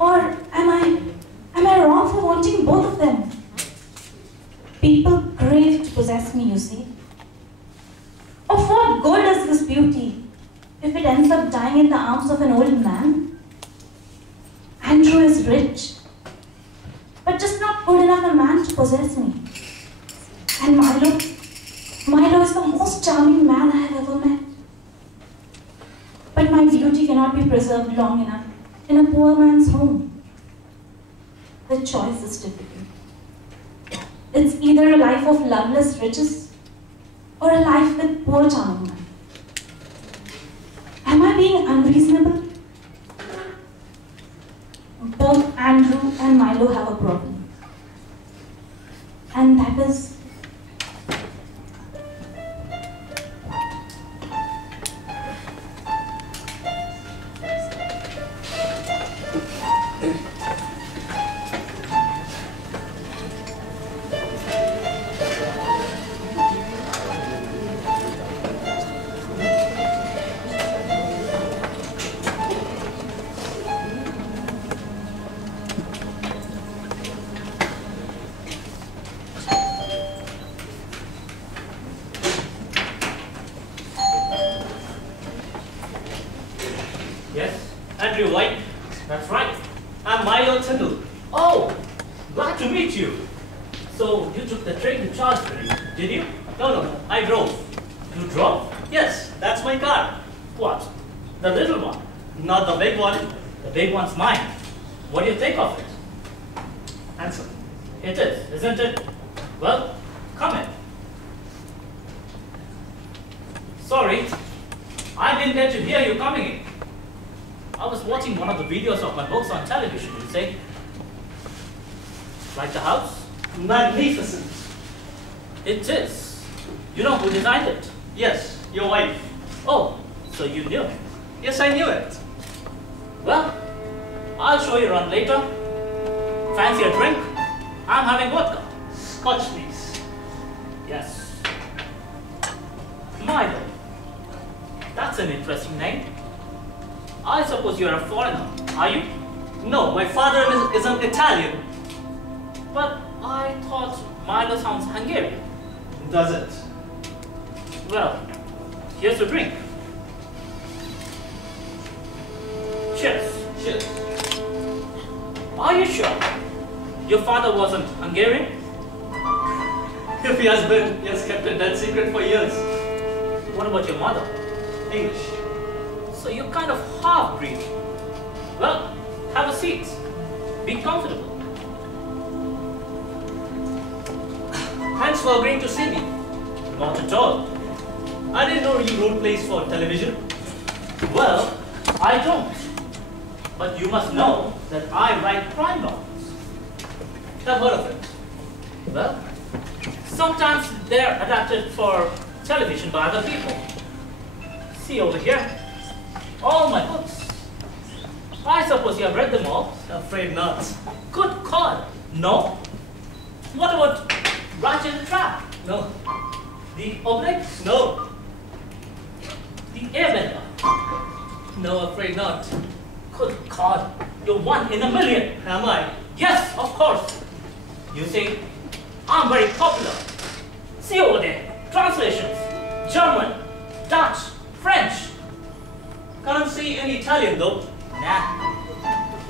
Or am I wrong for wanting both of them? People crave to possess me, you see. Of what good is this beauty if it ends up dying in the arms of an old man? Andrew is rich, but just not good enough a man to possess me. And Milo is the most charming man I have ever met. But my beauty cannot be preserved long enough in a poor man's home. The choice is difficult. It's either a life of loveless riches or a life with poor charming man. Am I being unreasonable? Both Andrew and Milo have a problem. And that is the big one's mine. What do you think of it? Handsome. It is, isn't it? Well, come in. Sorry, I didn't get to hear you coming in. I was watching one of the videos of my books on television, you say. Like the house? Magnificent. It is. You know who designed it? Yes, your wife. Oh, so you knew it? Yes, I knew it. Well, I'll show you around later. Fancy a drink? I'm having vodka. Scotch, please. Yes. Milo. That's an interesting name. I suppose you're a foreigner, are you? No, my father is an Italian. But I thought Milo sounds Hungarian. Does it? Well, here's your drink. Cheers. Cheers. Are you sure your father wasn't Hungarian? If he has been, he has kept it that secret for years. What about your mother? English. So you're kind of half-breed. Well, have a seat. Be comfortable. Thanks for agreeing to see me. Not at all. I didn't know you wrote plays for television. Well, I don't. But you must know that I write crime novels. I've heard of it. Well, sometimes they're adapted for television by other people. See over here, all my books. I suppose you have read them all. Afraid not. Good God, no? What about Ratchet and Trap? No. The Oblique? No. The Airbender? No, afraid not. Good God, you're one in a million. Am I? Yes, of course. You see, I'm very popular. See over there, translations. German, Dutch, French. Can't see any Italian though. Nah,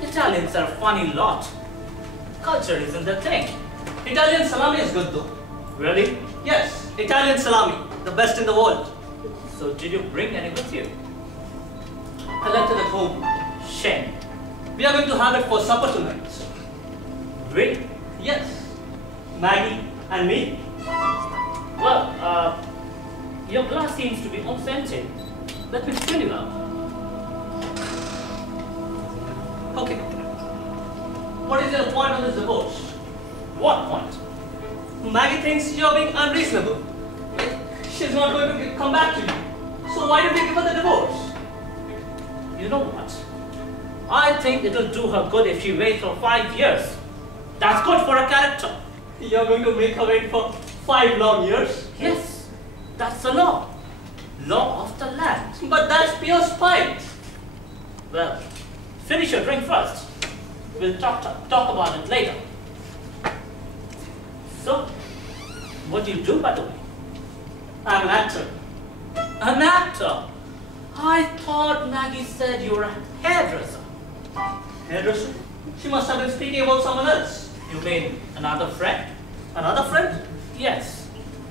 Italians are a funny lot. Culture isn't the thing. Italian salami is good though. Really? Yes, Italian salami, the best in the world. So did you bring any with you? I left it at home. Shame. We are going to have it for supper tonight. Really? Yes. Maggie and me. Well, your glass seems to be almost empty. Let me fill you up. Okay. What is your point on this divorce? What point? Maggie thinks you're being unreasonable. She's not going to come back to you. So why did we give her the divorce? You know what? I think it'll do her good if she waits for 5 years. That's good for a character. You're going to make her wait for 5 long years? Yes, that's the law. Law of the land. But that's pure spite. Well, finish your drink first. We'll talk about it later. So, what do you do, by the way? I'm an actor. An actor? I thought Maggie said you were a hairdresser. Hairdresser? She must have been speaking about someone else. You mean another friend? Another friend? Yes.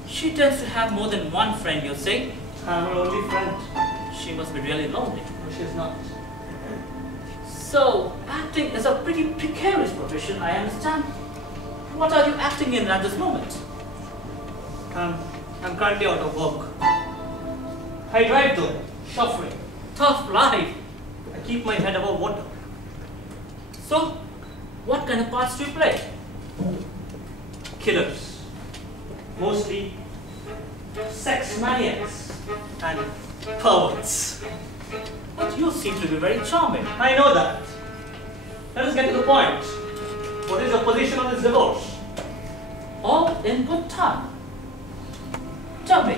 She tends to have more than one friend, you see. I'm her only friend. She must be really lonely. No, she's not. So, acting is a pretty precarious profession, I understand. What are you acting in at this moment? I'm currently out of work. I drive though, suffering. Tough life. I keep my head above water. So, what kind of parts do you play? Killers. Mostly sex maniacs and perverts. But you seem to be very charming. I know that. Let us get to the point. What is your position on this divorce? All in good time. Tell me,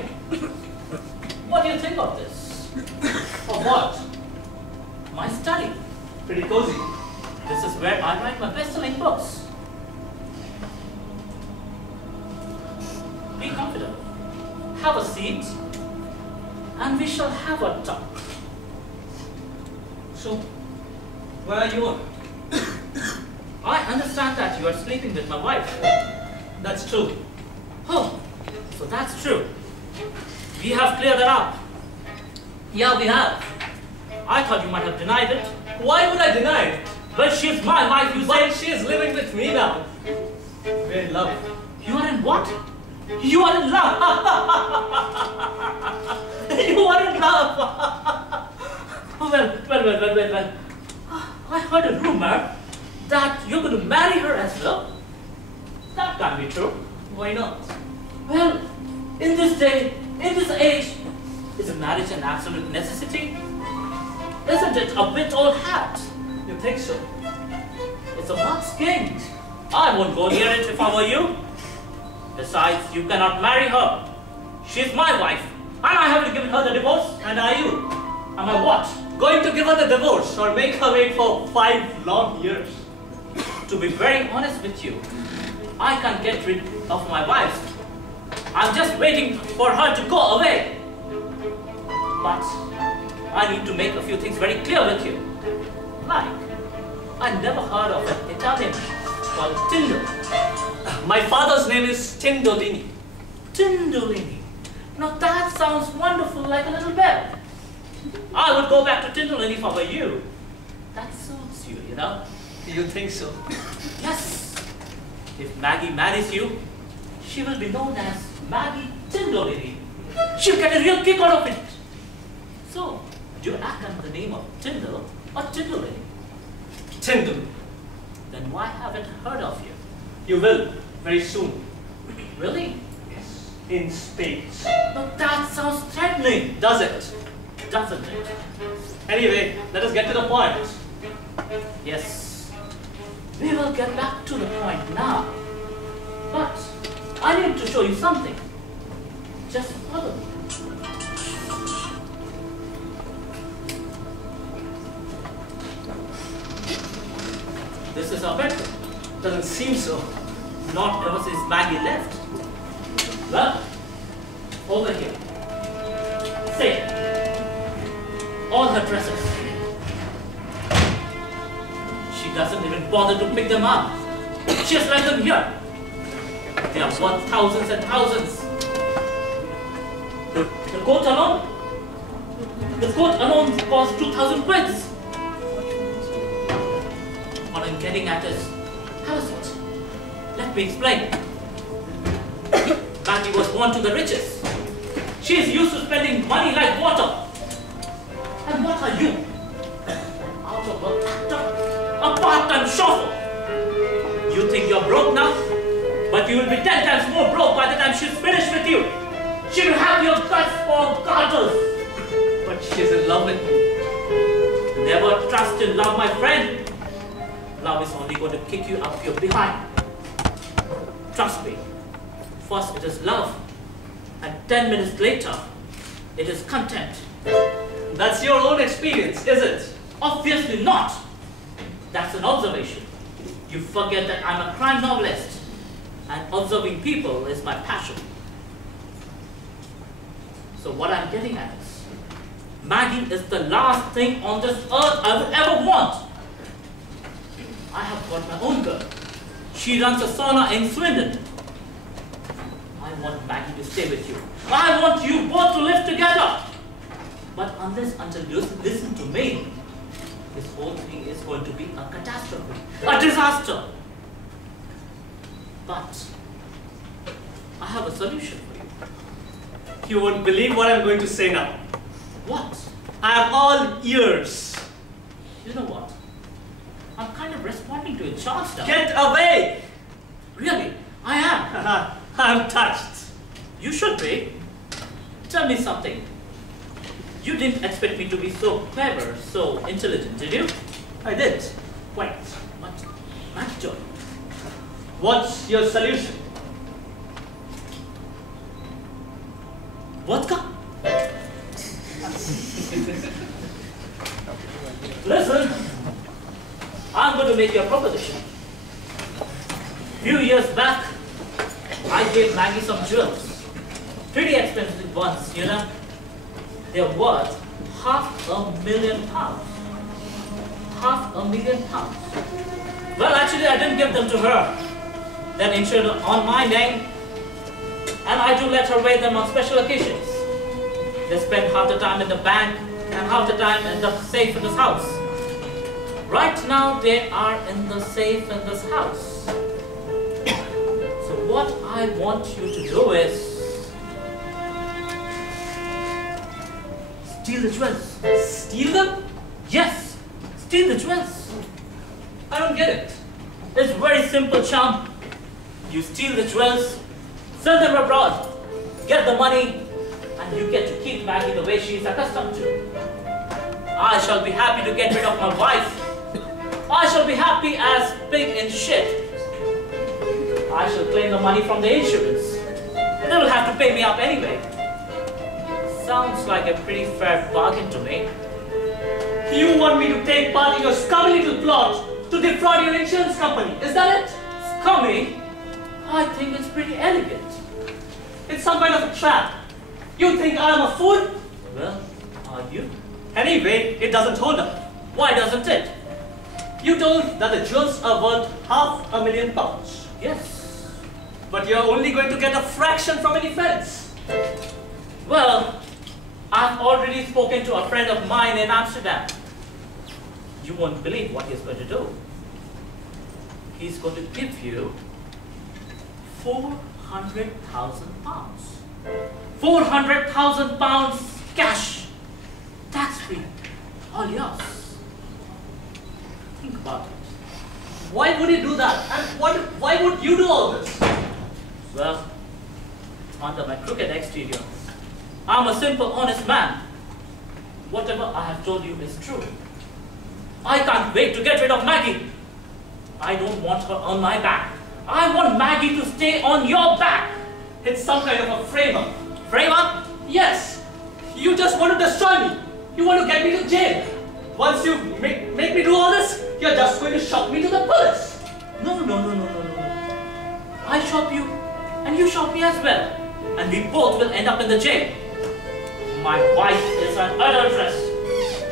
what do you think of this? Of what? My study. Pretty cozy. This is where I write my best-selling books. Be confident. Have a seat, and we shall have a talk. So, where are you on? I understand that you are sleeping with my wife. That's true. Oh, so that's true. We have cleared that up. Yeah, we have. I thought you might have denied it. Why would I deny it? But she's my wife, you But say. she is living with me now. We're in love. You are in what? You are in love. You are in love. Well. I heard a rumor that you're going to marry her as well. That can't be true. Why not? Well, in this day, in this age, is a marriage an absolute necessity? Isn't it a bit old hat? You think so? It's a must game. I won't go near it if I were you. Besides, you cannot marry her. She's my wife, and I haven't given her the divorce. And are you? Am I what? Going to give her the divorce or make her wait for 5 long years? To be very honest with you, I can't get rid of my wife. I'm just waiting for her to go away. But I need to make a few things very clear with you. Like, I never heard of an Italian called Tindo. My father's name is Tindolini. Tindolini. Now that sounds wonderful, like a little bell. I would go back to Tindolini if I were you. That suits you, you know. Do you think so? Yes. If Maggie marries you, she will be known as Maggie Tindolini. She'll get a real kick out of it. So, do you act under the name of Tindle or Tindolini? Tindol. Then why haven't I heard of you? You will, very soon. Really? Yes. In spades. But that sounds threatening, Does it? doesn't it? Anyway, let us get to the point. Yes. We will get back to the point now. But I need to show you something. Just follow me. This is our bedroom. Doesn't seem so. Not ever since Maggie left. Well, over here. See, all her dresses. She doesn't even bother to pick them up. She has left them here. They are worth thousands and thousands. The coat alone? The coat alone costs 2,000 quids. What I'm getting at is, how is it? Let me explain. Maggie was born to the riches. She is used to spending money like water. And what are you? An out-of-work actor? A part-time chauffeur? You think you're broke now? But you will be 10 times more broke by the time she's finished with you. She will have your guts for garters. But she's in love with me. Never trust in love, my friend. Love is only going to kick you up your behind. Trust me. First it is love, and 10 minutes later, it is content. That's your own experience, is it? Obviously not. That's an observation. You forget that I'm a crime novelist, and observing people is my passion. So what I'm getting at is, Maggie is the last thing on this earth I would ever want. I have got my own girl. She runs a sauna in Swindon. I want Maggie to stay with you. I want you both to live together. But until you listen to me, this whole thing is going to be a catastrophe, a disaster. But I have a solution for you. You won't believe what I'm going to say now. What? I am all ears. You know what? I'm kind of responding to a chance now. Get away! Really? I am. I'm touched. You should be. Tell me something. You didn't expect me to be so clever, so intelligent, did you? I did. Wait, what? Actor. What's your solution? Vodka? Listen, I'm going to make you a proposition. Few years back, I gave Maggie some jewels. Pretty expensive ones, you know. They're worth £500,000. £500,000. Well, actually, I didn't give them to her. They're insured on my name, and I do let her wear them on special occasions. They spend half the time in the bank and half the time in the safe in this house. Right now, they are in the safe in this house. So what I want you to do is steal the jewels. Steal them? Yes, steal the jewels. I don't get it. It's very simple, chum. You steal the jewels, send them abroad, get the money, and you get to keep Maggie the way she is accustomed to. I shall be happy to get rid of my wife. I shall be happy as pig in shit. I shall claim the money from the insurance. They will have to pay me up anyway. Sounds like a pretty fair bargain to me. You want me to take part in your scummy little plot to defraud your insurance company, is that it? Scummy? I think it's pretty elegant. It's some kind of a trap. You think I'm a fool? Well, are you? Anyway, it doesn't hold up. Why doesn't it? You told that the jewels are worth £500,000. Yes. But you're only going to get a fraction from any fence. Well, I've already spoken to a friend of mine in Amsterdam. You won't believe what he's going to do. He's going to give you £400,000. £400,000 cash. Tax-free. All yours. Think about it. Why would he do that? And why would you do all this? Well, under my crooked exterior, I'm a simple, honest man. Whatever I have told you is true. I can't wait to get rid of Maggie. I don't want her on my back. I want Maggie to stay on your back. It's some kind of a frame-up. Frame-up? Yes. You just want to destroy me. You want to get me to jail. Once you make me do all this, you're just going to shock me to the police. No. I shop you, and you shop me as well. And we both will end up in the jail. My wife is an adulteress.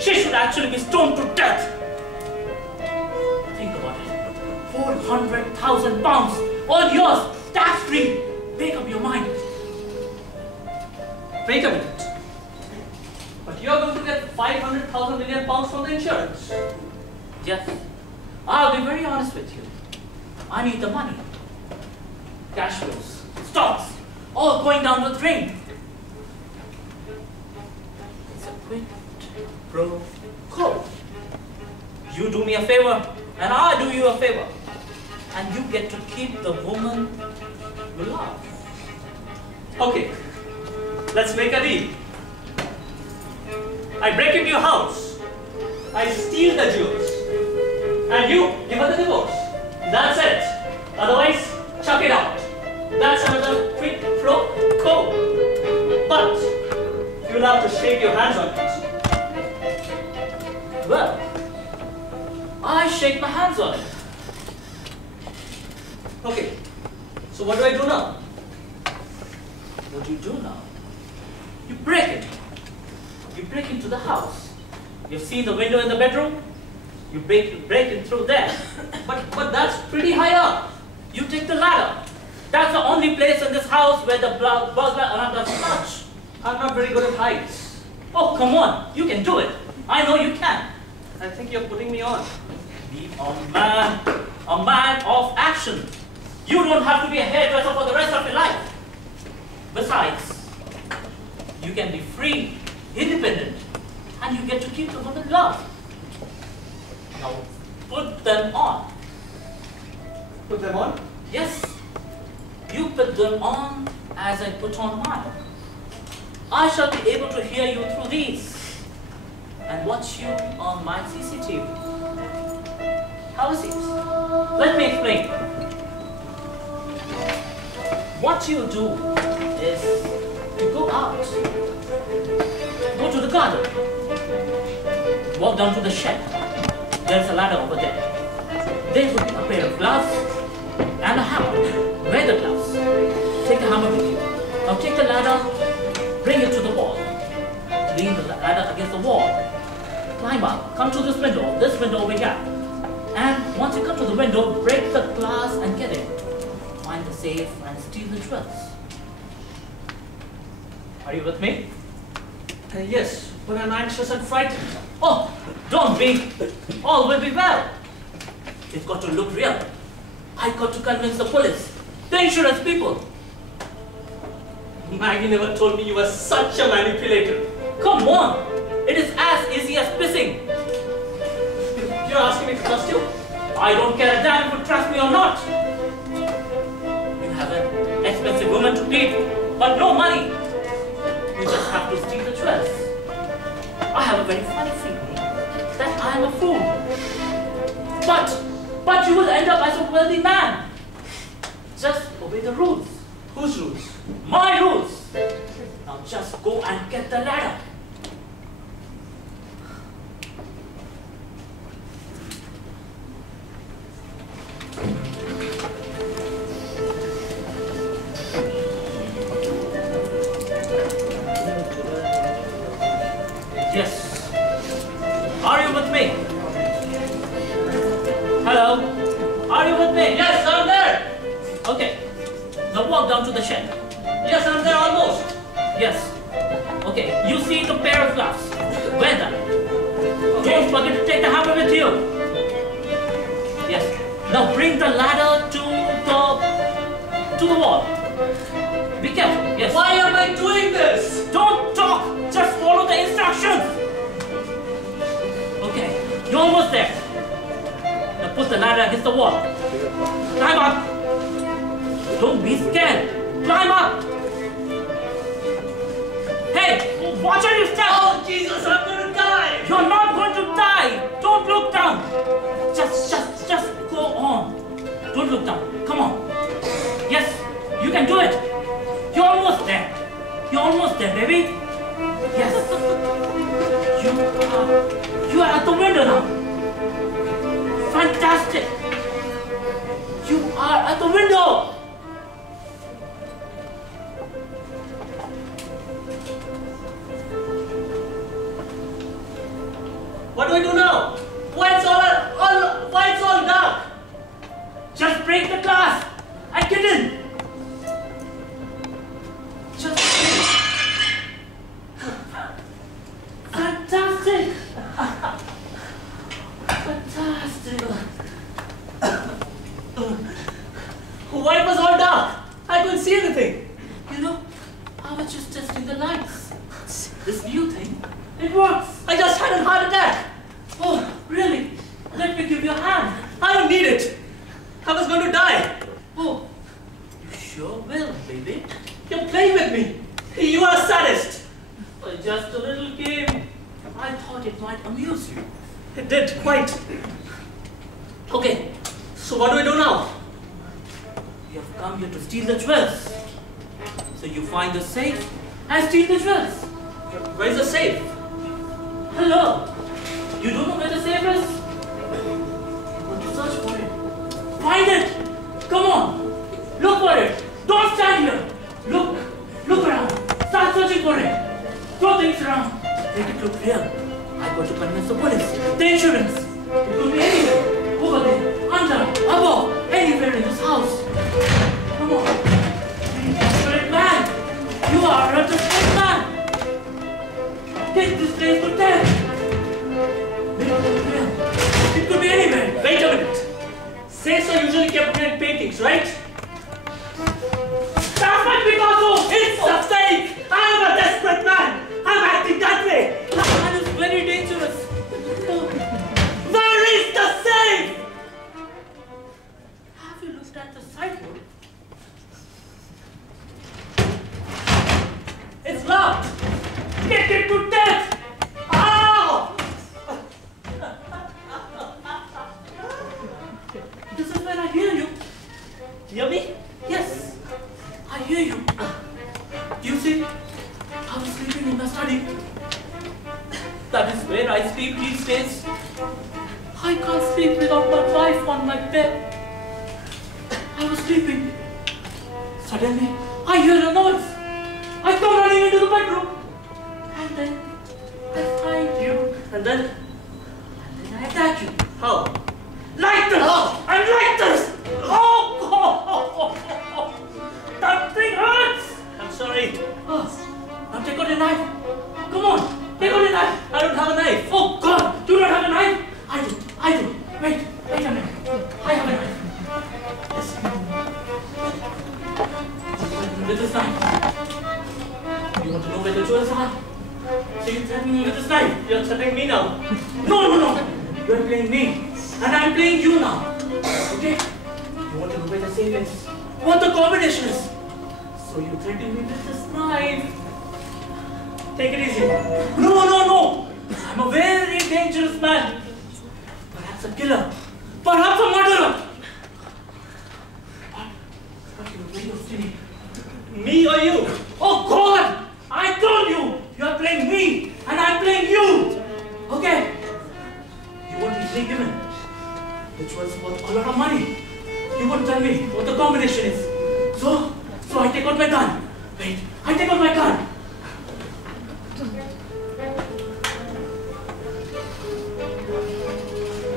She should actually be stoned to death. Think about it. £400,000, all yours, tax-free. Make up your mind. Wait a minute. But you're going to get £500,000,000,000 from the insurance. Yes. I'll be very honest with you. I need the money. Cash flows, stocks, all going down the drain. It's a quid pro quo. You do me a favor, and I do you a favor. And you get to keep the woman you love. Okay, let's make a deal. I break into your house. I steal the jewels. And you give her the divorce. That's it. Otherwise, chuck it out. That's another quid pro quo. But you'll have to shake your hands on it. Well, I shake my hands on it. Okay. So what do I do now? What do you do now? You break it. You break into the house. You've seen the window in the bedroom? You break it through there. But that's pretty high up. You take the ladder. That's the only place in this house where the burglar alarm doesn't touch. I'm not very good at heights. Oh, come on. You can do it. I know you can. I think you're putting me on. Be a man of action. You don't have to be a hairdresser for the rest of your life. Besides, you can be free, independent, and you get to keep the woman you love. Now, put them on. Put them on? Yes, you put them on as I put on mine. I shall be able to hear you through these and watch you on my CCTV. Have a seat. Let me explain. What you do is you go out, go to the garden, walk down to the shed. There's a ladder over there. There will be a pair of gloves and a hammer. Wear the gloves. Take the hammer with you. Now take the ladder, bring it to the wall. Lean the ladder against the wall. Climb up, come to this window over here. And once you come to the window, break the glass and get in. Find the safe and steal the jewels. Are you with me? Yes, but I'm anxious and frightened. Oh, don't be. All will be well. It's got to look real. I got to convince the police, the insurance people. Maggie never told me you were such a manipulator. Come on. It is as easy as pissing. You're asking me to trust you? I don't care a damn if you trust me or not. You have an expensive woman to feed, but no money. You just have to steal the jewels. I have a very funny feeling that I am a fool. But you will end up as a wealthy man. Just obey the rules. Whose rules? My rules. Now just go and get the ladder. Yes. Are you with me? Hello? Are you with me? Yes, I'm there. Okay. Now walk down to the shed. Yes, I'm there almost. Yes. Okay. You see the pair of gloves. Wear them. Okay. Don't forget to take the hammer with you. Yes. Now bring the ladder to the wall. Be careful. Yes. Why am I doing this? Don't talk. Just follow the instructions. Okay. You're almost there. Now put the ladder against the wall. Climb up. Don't be scared. Climb up. Hey, watch out your step. Oh, Jesus, I'm going to die. You're not going to die. Don't look down. Just go on. Don't look down. Come on. Yes, you can do it. You're almost there. You're almost there, baby. Yes. You are at the window now. Fantastic. You are at the window. What do I do now? Why it's all dark? Just break the glass and get in. Just fantastic. Fantastic. Why it was all dark? I couldn't see anything. You know, I was just testing the lights. This new thing, it works. I just had a heart attack. Oh, really? Let me give you a hand. I don't need it. I was going to die. Oh, you sure will, baby. You're playing with me. You are a sadist. Well, just a little game. I thought it might amuse you. It did, quite. Okay, So what do we do now? you have come here to steal the jewels. So you find the safe and steal the jewels. Where's the safe? Hello. You don't know where the safe is? You want to search for it. Find it. Come on. Saints are usually kept in paintings, right? That's my Picasso! It's a fake! I am a desperate man! I'm acting that way! That is very dangerous. Where is the safe? Have you looked at the sideboard? It's locked! Get it to death! Ow! This is when I hear you. Hear me? Yes, I hear you. You see, I was sleeping in the study. That is where I sleep these days. I can't sleep without my wife on my bed. I was sleeping. Suddenly, I hear a noise. I come running into the bedroom. And then, I find you. And then I attack you. how? Like this! And like this! Oh! That thing hurts! I'm sorry. Oh, now take out your knife. Come on, take out your knife. I don't have a knife. Oh God, do you not have a knife? I do. Wait a minute. I have a knife. Yes. With this knife. You want to know where the jewels are? So you threaten me with this knife. You're threatening me now. No. You're playing me. And I'm playing you now. Okay? You want to know where the safe is? What the combination is? So you threaten me with this knife. Take it easy. No. I'm a very dangerous man. Perhaps a killer. Perhaps a murderer. But you're very silly. Me or you? Oh God! I told you! You're playing me and I'm playing you! Okay? You won't easily give in. Which was worth a lot of money. You won't tell me what the combination is. So I take out my gun. Wait, I take out my gun.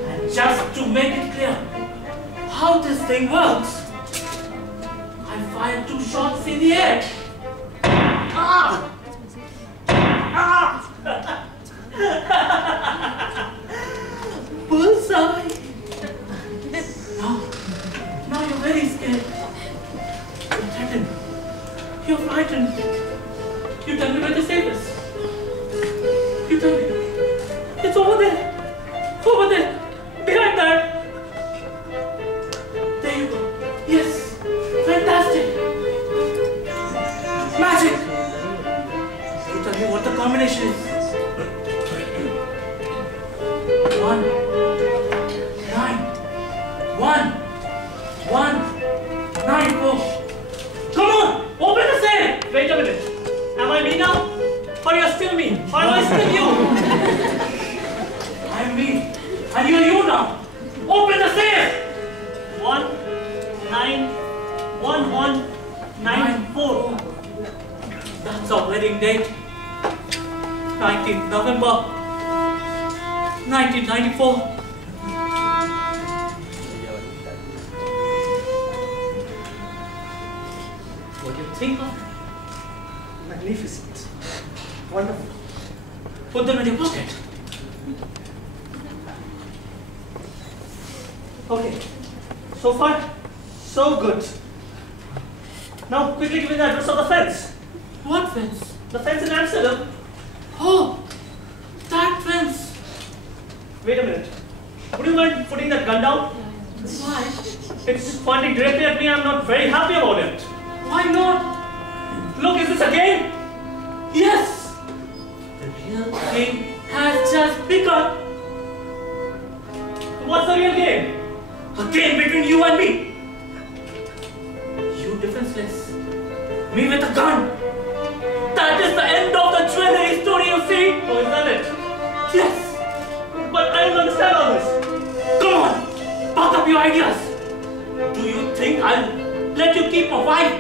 And just to make it clear how this thing works, I fire 2 shots in the air. Ah! Bullseye! Now you're very scared. You're threatened. You're frightened. You tell me where the safe is. You tell me. It's over there. Over there. Behind that. There you go. Yes. Fantastic. Magic. You tell me what the combination is. 1, 9, 1, 1, 9, 4. Come on, open the safe. Wait a minute. Am I me now? Or you're still me? Or am I still you? I am me, and you are you now. Open the safe. 1, 9, 1, 1, 9, 4. That's our wedding date. 19th November, 1994. What do you think of? Magnificent. Wonderful. Put them in your pocket. Okay. So far, so good. Now, quickly give me the address of the fence. What fence? The fence in Amsterdam. Oh, that fence. Wait a minute. Would you mind putting that gun down? Why? It's pointing directly at me. I'm not very happy about it. Why not? Look, is this a game? Yes! The real game has just begun. What's the real game? A game between you and me. You defenseless. Me with a gun. That is the end of the jewelry story, you see? Oh, is that it? Yes. But I don't understand all this. Come on. Pack up your ideas. Do you think I'll let you keep my wife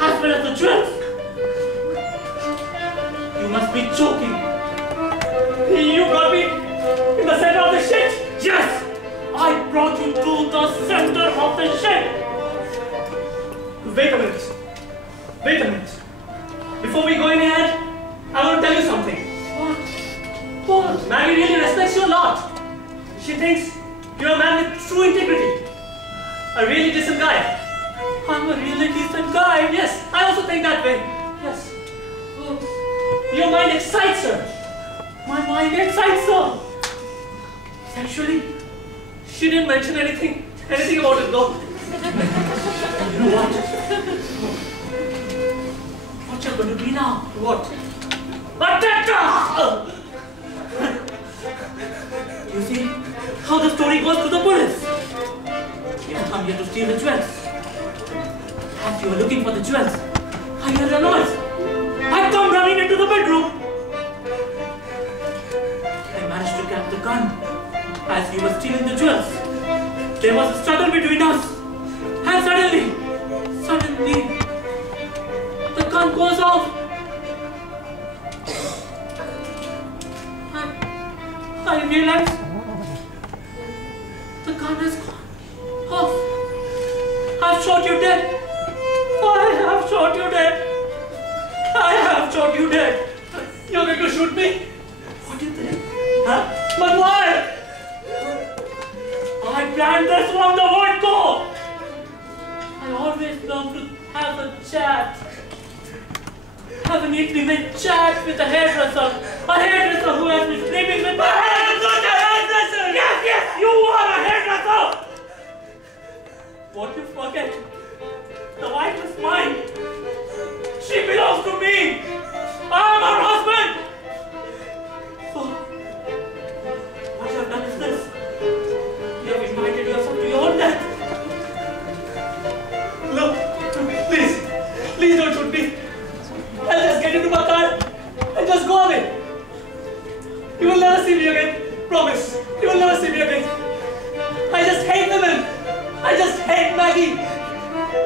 as well as the jewels? You must be joking. You got me in the center of the shit. Yes! I brought you to the center of the ship! Wait a minute. Wait a minute. Before we go any ahead, I want to tell you something. What? Maggie really respects you a lot. She thinks you're a man with true integrity. a really decent guy. I'm a really decent guy. Yes, I also think that way. Yes. Oh, your mind excites her. My mind excites her. Actually, she didn't mention anything about it though. You know what? What you're going to be now? What? A tetra! You see how the story goes to the police. You have come here to steal the jewels. As you were looking for the jewels, I heard a noise. I come running into the bedroom. I managed to grab the gun as you were stealing the jewels. There was a struggle between us. And suddenly, the gun goes off. I realized the gun has gone off. I've shot you dead. I have shot you dead. I have shot you dead. You're going to shoot me? What do you think? Huh? But why? I planned this from the word go. I always love to have a chat. Have an intimate chat with a hairdresser. A hairdresser who has been sleeping with my hair. I'm not a hairdresser! Yes, you are a hairdresser! What you forget? The wife is mine. She belongs to me. I'm her husband. So, what you have done is this. You have invited yourself to your own death. Look, please don't shoot me. I'll just get into my car and just go away. You will never see me again. Promise. You will never see me again. I just hate women. I just hate Maggie.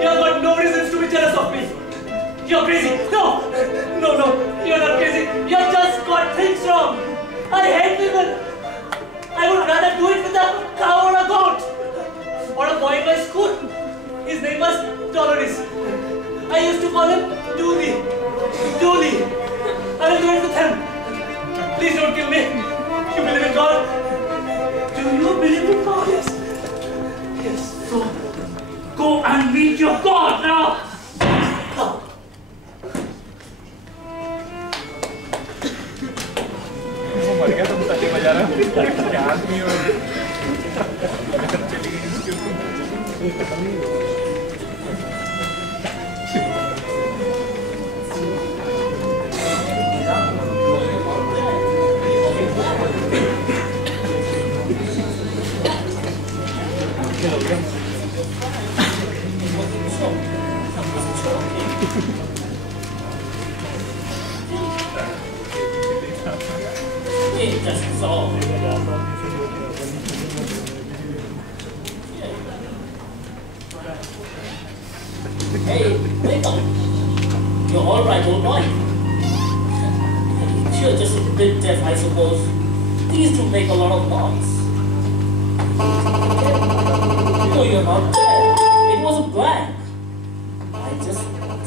You have got no reasons to be jealous of me. You're crazy. No. You're not crazy. You have just got things wrong. I hate women. I would rather do it with a cow or a goat. Or a boy in my school. His name was Dolores. I used to call him Dooley. I will do it with him. Please don't kill me. You believe in God? Do you believe in God? Yes. So, go and meet your God now. Hey, wake up. You're all right. You're just a bit deaf, I suppose. These do make a lot of noise. No, you're not dead. It was a blank. I just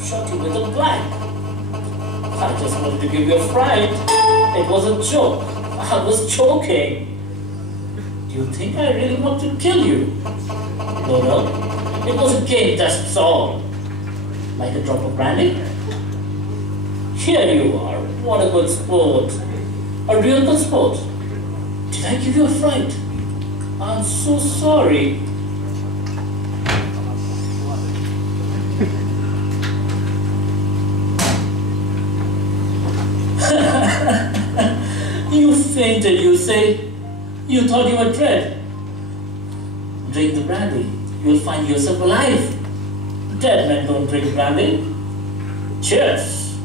shot you with a blank. I just wanted to give you a fright. It was a joke. I was joking. Do you think I really want to kill you? No. It was a game, that's all. Like a drop of brandy? Here you are. What a good sport. A real good sport. Did I give you a fright? I'm so sorry. You fainted, you say? You thought you were dead. Drink the brandy. You'll find yourself alive. Dead men don't drink brandy. Cheers.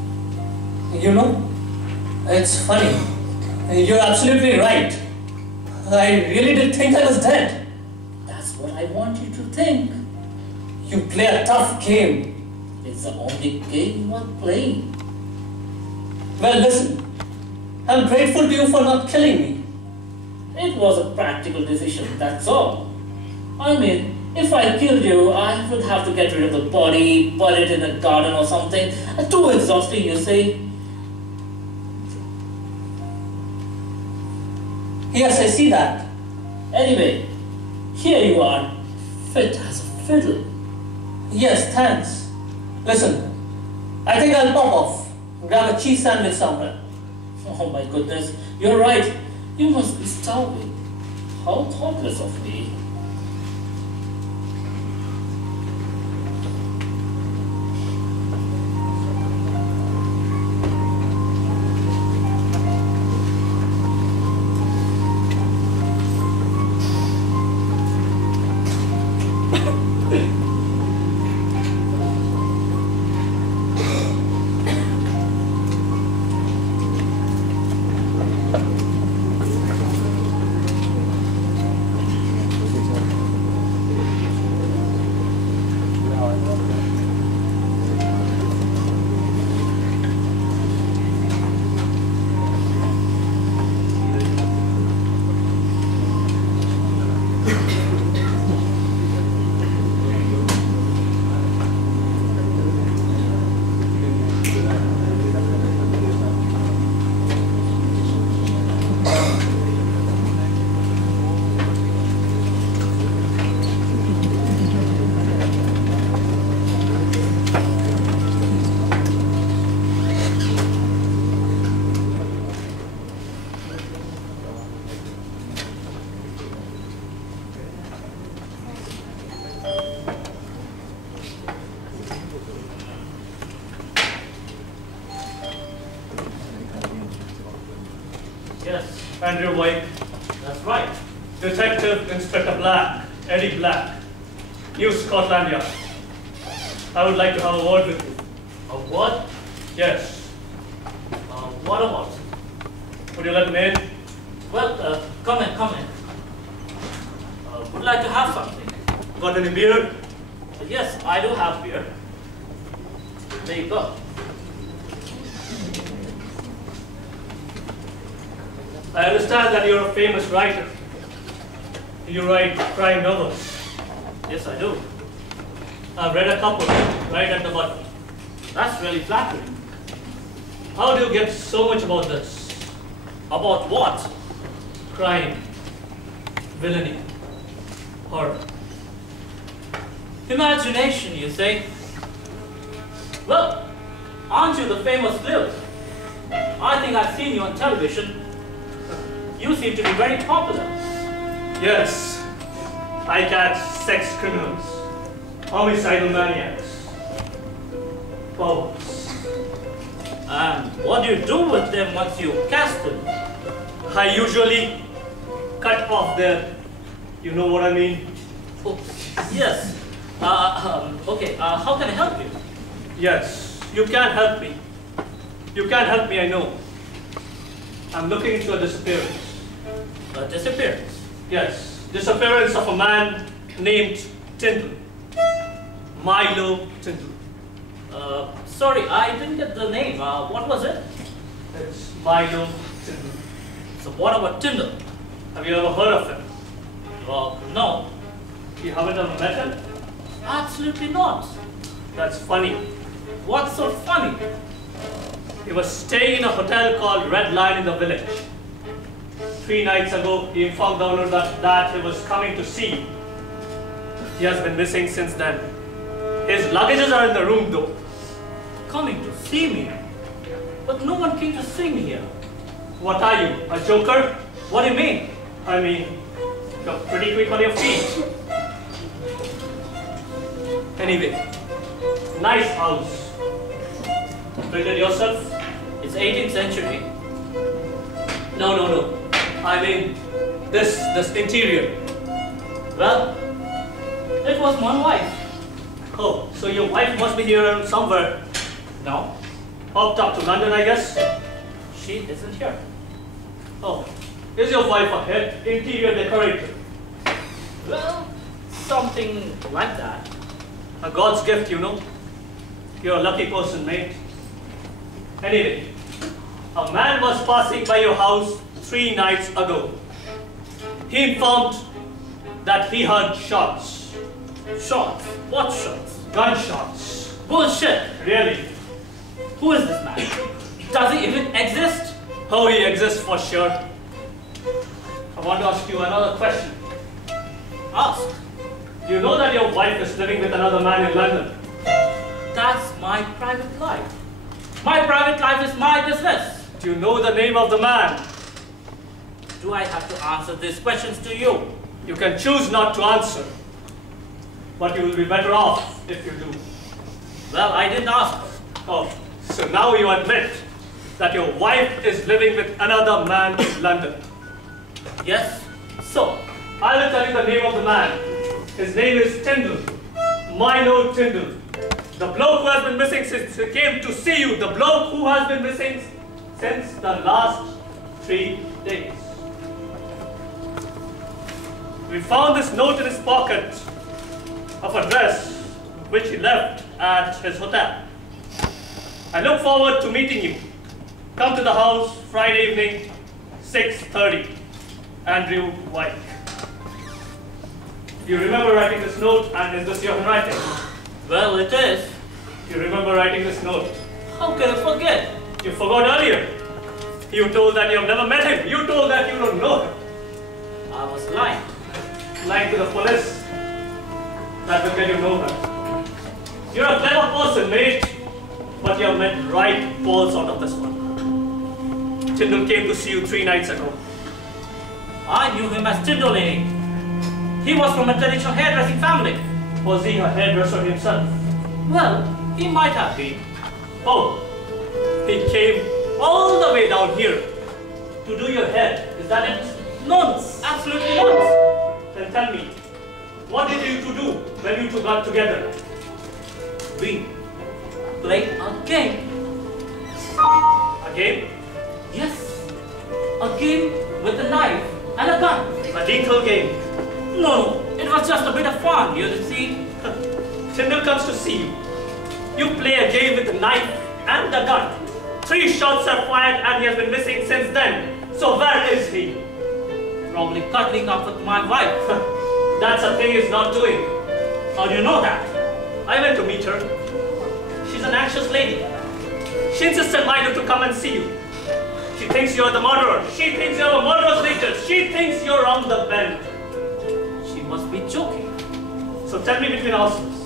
You know, it's funny. You're absolutely right. I really did think I was dead. That's what I want you to think. You play a tough game. It's the only game worth playing. Well, listen. I'm grateful to you for not killing me. It was a practical decision, that's all. I mean, if I killed you, I would have to get rid of the body, burn it in a garden or something. Too exhausting, you say? Yes, I see that. Anyway, here you are, fit as a fiddle. Yes, thanks. Listen, I think I'll pop off. Grab a cheese sandwich somewhere. Oh my goodness, you're right. You must be starving. How thoughtless of me. Yes, Andrew White. That's right. Detective Inspector Black, Eddie Black, New Scotland Yard. I would like to have a word with you. A what? Yes. What about? Would you let me in? Well, come in, come in. Would like to have something. Got any beer? Yes, I do have beer. There you go. I understand that you're a famous writer. You write crime novels. Yes, I do. I've read a couple right at the bottom. That's really flattering. How do you get so much about this? About what? Crime, villainy, horror. Imagination, you say? Well, aren't you the famous Sleuth? I think I've seen you on television. You seem to be very popular. Yes, I catch sex criminals, homicidal maniacs, powers. And what do you do with them once you catch them? I usually cut off their, you know what I mean? Oh, yes. Okay, how can I help you? Yes, you can help me. You can help me, I know. I'm looking into a disappearance. A disappearance? Yes, disappearance of a man named Tyndall. Milo Tyndall. Sorry, I didn't get the name. What was it? It's Milo Tyndall. So what about Tyndall? Have you ever heard of him? No. You haven't ever met him? Absolutely not. That's funny. What's so funny? He was staying in a hotel called Red Lion in the village. 3 nights ago, he informed the owner that he was coming to see you. He has been missing since then. His luggages are in the room though. Coming to see me? But no one came to see me here. What are you, a joker? What do you mean? I mean, you're pretty quick on your feet. Anyway, nice house. Built it yourself? It's 18th century. No. I mean, this interior. Well, it was my wife. Oh, so your wife must be here around somewhere. No, Popped up to London, I guess? she isn't here. Oh, is your wife a head interior decorator? Well, something like that. A God's gift, you know. You're a lucky person, mate. Anyway, a man was passing by your house 3 nights ago. He informed that he heard shots. Shots? What shots? Gunshots. Bullshit! Really? Who is this man? Does he even exist? Oh, he exists for sure. I want to ask you another question. Ask. Do you know that your wife is living with another man in London? That's my private life. My private life is my business. Do you know the name of the man? Do I have to answer these questions to you? You can choose not to answer, but you will be better off if you do. Well, I didn't ask. Oh, so now you admit that your wife is living with another man in London. Yes. So, I will tell you the name of the man. His name is Tyndall. Milo Tyndall. The bloke who has been missing since he came to see you. The bloke who has been missing since the last 3 days. We found this note in his pocket of a dress which he left at his hotel. I look forward to meeting you. Come to the house Friday evening, 6:30. Andrew White. You remember writing this note, and is this your handwriting? Well, it is. You remember writing this note? How can I forget? You forgot earlier. You told that you have never met him. You told that you don't know him. I was lying. Lying to the police. That will get you nowhere. You're a clever person, mate, but you have met right balls out of this one. Tyndall came to see you 3 nights ago. I knew him as Tyndall. He was from a traditional hairdressing family. Was he a hairdresser himself? Well, he might have been. Oh, he came all the way down here to do your hair. Is that it? Nonsense. Absolutely nonsense. Then tell me, what did you two do when you two got together? We played a game. A game? Yes. A game with a knife and a gun. A lethal game. No, it was just a bit of fun, you see. Tyndall comes to see you. You play a game with a knife and a gun. 3 shots are fired and he has been missing since then. So where is he? Probably cuddling up with my wife. That's a thing he's not doing. How do you know that? I went to meet her. She's an anxious lady. She insisted Milo to come and see you. She thinks you're the murderer. She thinks you're a murderous nature. She thinks you're on the bend. She must be joking. So tell me between ourselves,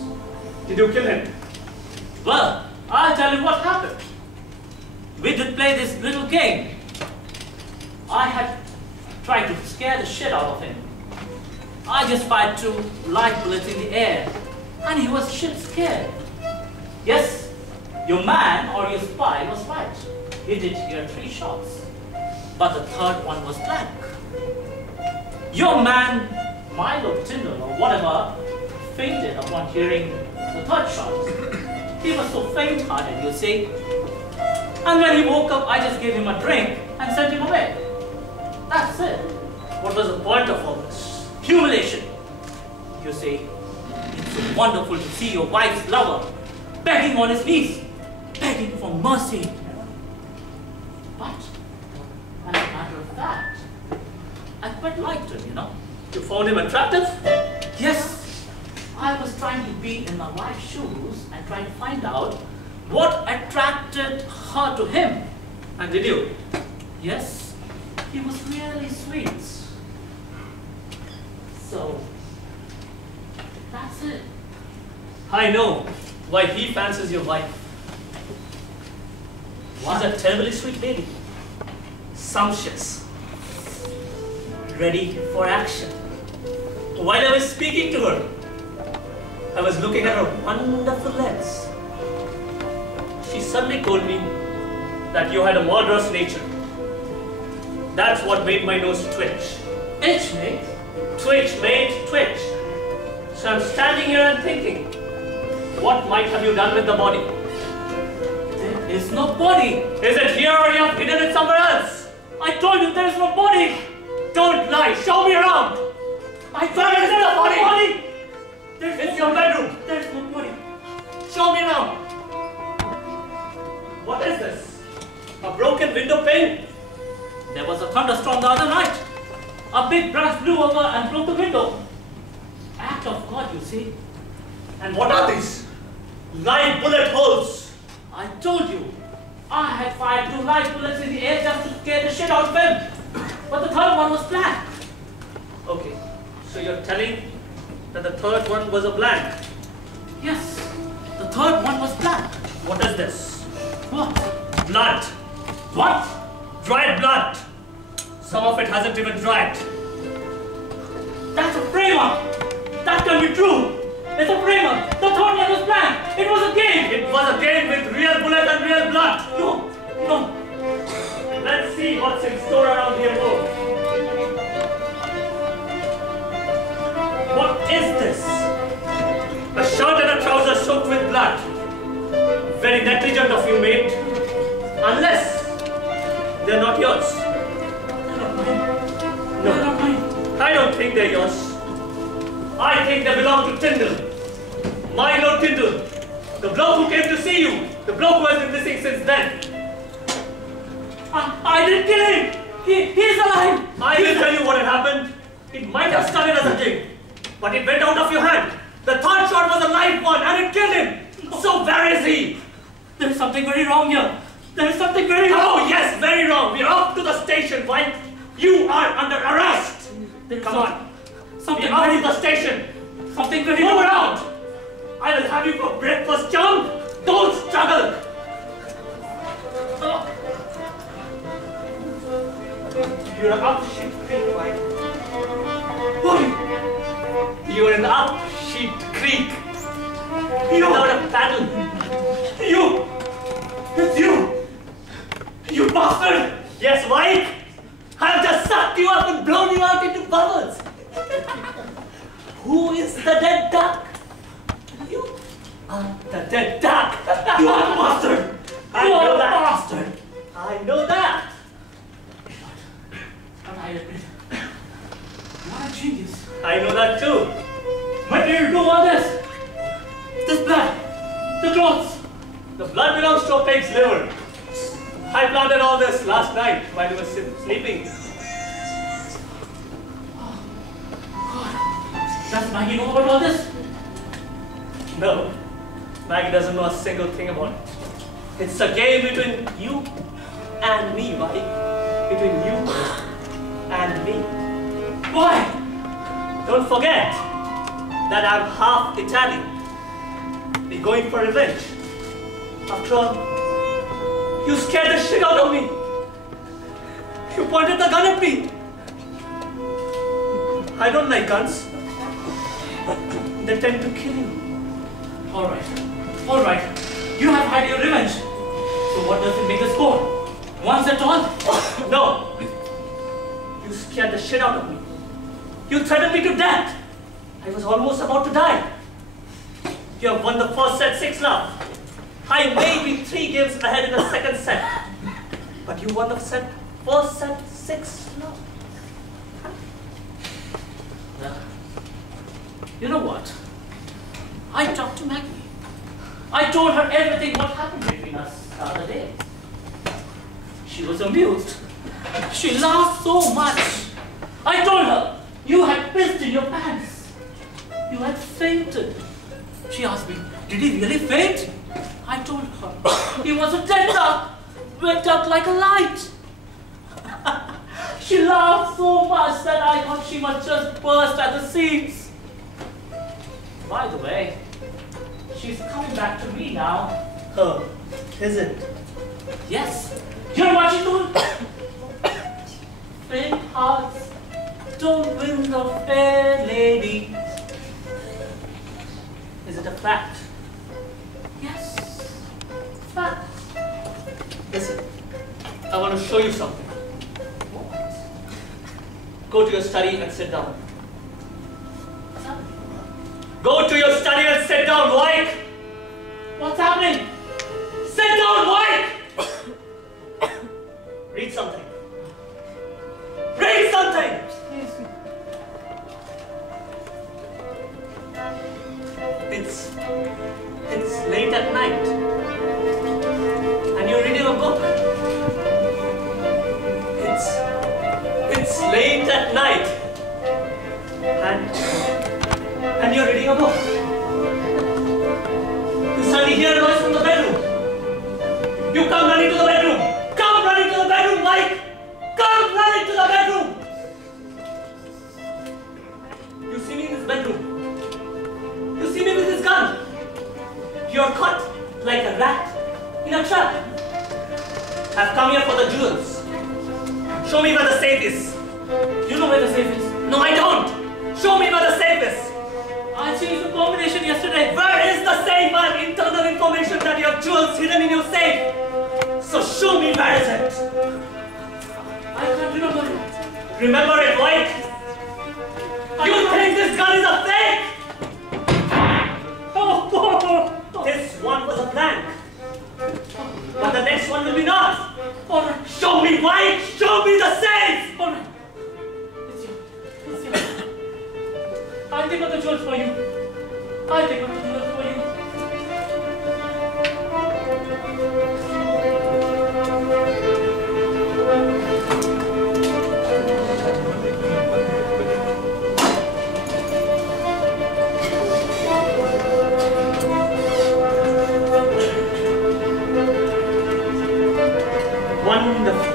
did you kill him? Well, I'll tell you what happened. We did play this little game. I had tried to scare the shit out of him. I just fired 2 live bullets in the air, and he was shit scared. Yes, your man or your spy was right. He did hear 3 shots, but the 3rd one was blank. Your man, Milo Tyndall or whatever, fainted upon hearing the 3rd shot. He was so faint-hearted, you see. And when he woke up, I just gave him a drink and sent him away. That's it. What was the point of all this? Humiliation. You see, it's so wonderful to see your wife's lover begging on his knees, begging for mercy. But, as a matter of fact, I quite liked him, you know. You found him attractive? Yes. I was trying to be in my wife's shoes and trying to find out what attracted her to him. And did you? Yes, he was really sweet. So, that's it. I know why he fancies your wife. She's a terribly sweet lady. Sumptuous. Ready for action. While I was speaking to her, I was looking at her wonderful legs. She suddenly told me that you had a murderous nature. That's what made my nose twitch. Itch, mate. Twitch, mate, twitch. So I'm standing here and thinking, what might have you done with the body? There is no body. Is it here or you have hidden it somewhere else? I told you there is no body. Don't lie, show me around. I Where told you is there the is no body? body. It's your bedroom. There is no body. Show me around. What is this? A broken window pane? There was a thunderstorm the other night. A big branch blew over and broke the window. Act of God, you see. And what are these? Live bullet holes. I told you. I had fired 2 live bullets in the air just to scare the shit out of him. But the 3rd one was blank. Okay, so you're telling that the third one was a blank. Yes, the third one was blank. What is this? What? Blood. What? Dried blood. Some of it hasn't even dried. That's a framer. That can be true. It's a framer. The third one was blank. It was a game. It was a game with real bullet and real blood. No, no. Let's see what's in store around here more. What is this? A shirt and a trouser soaked with blood. Very negligent of you, mate. Unless they're not yours. They're not mine. No, They're not mine. I don't think they're yours. I think they belong to Tyndall. My Lord Tyndall. The bloke who came to see you. The bloke who has been missing since then. I didn't kill him. He's alive. I will tell you what had happened. It might have started as a game, but it went out of your hand. The third shot was a live one and it killed him. So where is he? There's something very wrong here. There's something very wrong. Oh yes, very wrong. We're off to the station, White. You are under arrest. Come on. Something We're off very to the station. Something very Move wrong. around. I will have you for breakfast, chum. Don't struggle. You're up Sheep Creek, White. Boy, You're in up Sheep Creek. Without a paddle. it's you. You bastard. Yes, Mike. I've just sucked you up and blown you out into bubbles. Who is the dead duck? You are the dead duck. You are a bastard. I You are know a that. bastard. I know that. But I admit, you are a genius. I know that too. When did you do all this? This blood, the clothes. The blood belongs to a pig's liver. I planted all this last night while you were sleeping. Does Maggie know about all this? No, Maggie doesn't know a single thing about it. It's a game between you and me, Mike. Between you and me. Why? Don't forget that I'm half Italian. We're going for revenge. After all, you scared the shit out of me. You pointed the gun at me. I don't like guns. They tend to kill you. All right. You have had your revenge. So what does it make the score? Once at all? No. You scared the shit out of me. You threatened me to death. I was almost about to die. You have won the first set 6-love. I may be 3 games ahead in the second set. But you won the first set 6-love. You know what? I talked to Maggie. I told her everything what happened between us the other day. She was amused. She laughed so much. I told her, you had pissed in your pants. You had fainted. She asked me, did he really faint? I told her, he was a dead duck, went out like a light. She laughed so much that I thought she must just burst at the seams. By the way, she's coming back to me now. Oh, is it? Yes. You know what she told? Faint hearts don't win the fair lady. Is it a fact? Yes. Fact. Listen, I want to show you something. Go to your study and sit down. Go to your study and sit down, White! What's happening? Sit down, White! Read something. Read something! Excuse me. It's late at night. And you're reading a book. It's late at night. And you're reading a book. You suddenly hear a noise from the bedroom. You come running to the bedroom. Come running to the bedroom, Mike. Come running to the bedroom. You see me in this bedroom. You're caught like a rat in a trap. I've come here for the jewels. Show me where the safe is. You know where the safe is? No, I don't. Show me where the safe is. I changed the combination yesterday. Where is the safe? I have internal information that you have jewels hidden in your safe. So show me where is it. I can't remember it. Remember it, White? You think this gun is a fake? This one was a blank. But the next one will be not. All right. Show me, White! Show me the safe! All right. It's you. It's you. I'll take out the jewels for you. I'll take out the jewels for you. Wonderful.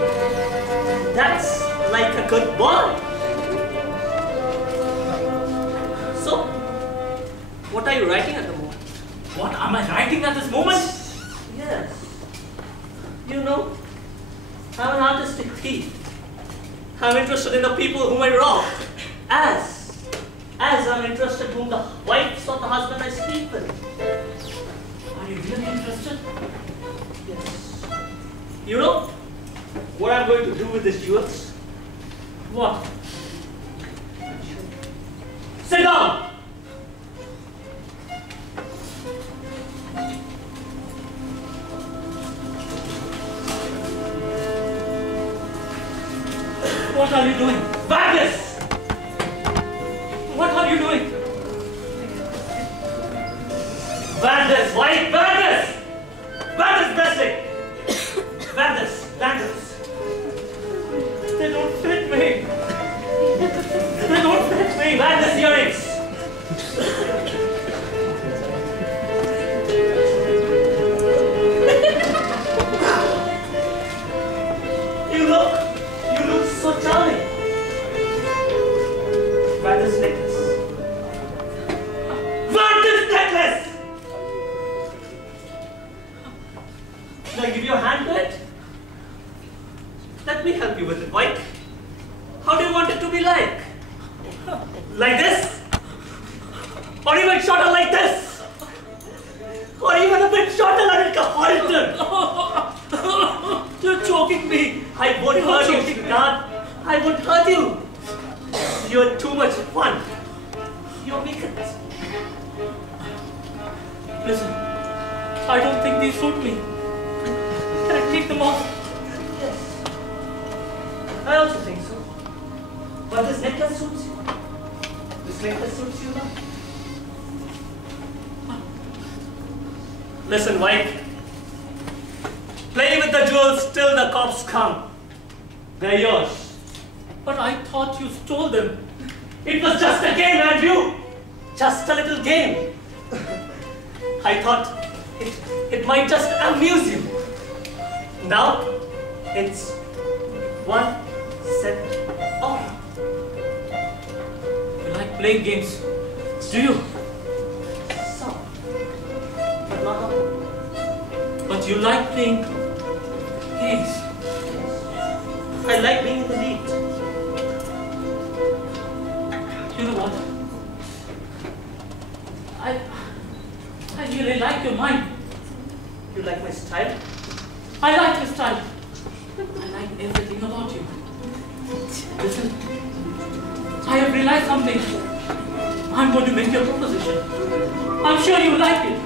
That's like a good boy. So, what are you writing at the moment? What am I writing at this moment? Yes. You know, I'm an artistic thief. I'm interested in the people whom I rob. As I'm interested whom the wives or the husband I sleep with. Are you really interested? Yes. You know what I'm going to do with these jewels? What? Sit down! What are you doing? Madness! What are you doing? Madness! White madness! Madness blessing! Madness! Madness! They don't fit me. They don't fit me. Madness earrings! You look so charming. Madness necklace. Madness necklace! Should I give you a hand to it? Let me help you with it, Mike. How do you want it to be like? Like this? Or even shorter like this? Or even a bit shorter like a halter? You're choking me. I won't hurt you, Siddharth. I won't hurt you. You're too much fun. You're weakened. Listen, I don't think these suit me. Can I take them off? Yes. I also think so. But this necklace suits you. This necklace suits you now. Listen, White. Play with the jewels till the cops come. They're yours. But I thought you stole them. It was just a game, Andrew. Just a little game. I thought it might just amuse you. Now, it's 1 set off. You like playing games, do you? So, but not all. But you like playing games. I like being in the lead. You know what? I really like your mind. You like my style? I like your style. I like everything about you. Listen, I have realized something. I'm going to make you a proposition. I'm sure you like it.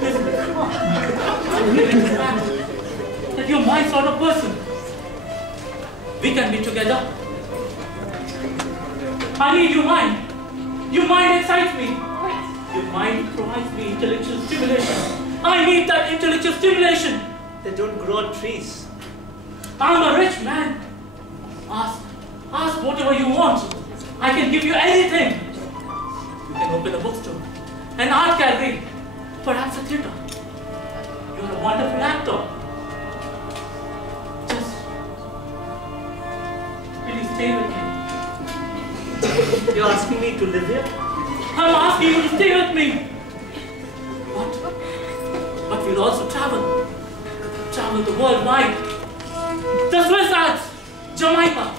Listen, I really understand that you're my sort of person. We can be together. I need your mind. Your mind excites me. Your mind provides me intellectual stimulation. I need that intellectual stimulation. They don't grow on trees. I'm a rich man. Ask whatever you want. I can give you anything. You can open a bookstore, an art gallery, perhaps a theater. You're a wonderful actor. Just, will you stay with me? You're asking me to live here? I'm asking you to stay with me. but we'll also travel the world wide. The Swiss Alps, Jamaica,